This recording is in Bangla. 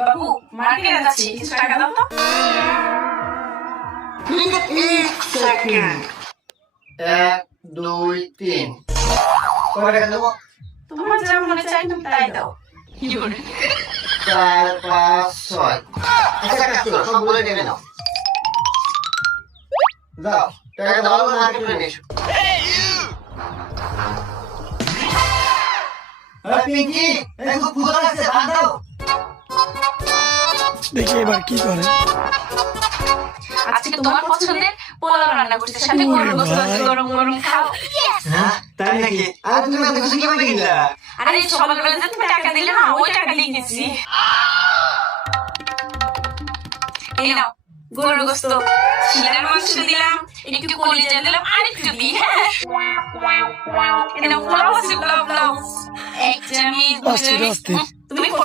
বাবু মার্কেটে যাচ্ছি, কিছু টাকা দাও তো। এক সেকেন্ড। 1 2 3 কত টাকা দেবো? তোমার যা মনে চাই তুমি তাই দাও। 4 5 6 আচ্ছা কাজ করো, সব বলে নেবে নাও। দাও টাকা দাও, মার্কেট করে এসো। পিঙ্কি একটু ক্ষুধা লাগছে, ভাত দাও। দেখি এবার কি করে। আজকে তোমার পছন্দের পোলাও রান্না করতে, সাথে গরুর গোশত আছে, গরম গরম খাও। হ্যাঁ তাই নাকি? আর তুমি এত কিছু কিভাবে কিনলা? আরে সকালবেলা যে তুমি টাকা দিলে না, ওই টাকা দিয়ে গেছি। এই নাও গরুর গোশত, শিলের মাংস দিলাম, একটু কলিজা দিলাম, আর একটু দিই। হ্যাঁ এই নাও পোলাও আছে, পোলাও পোলাও। এক চামচ, দুই চামচ। তুমি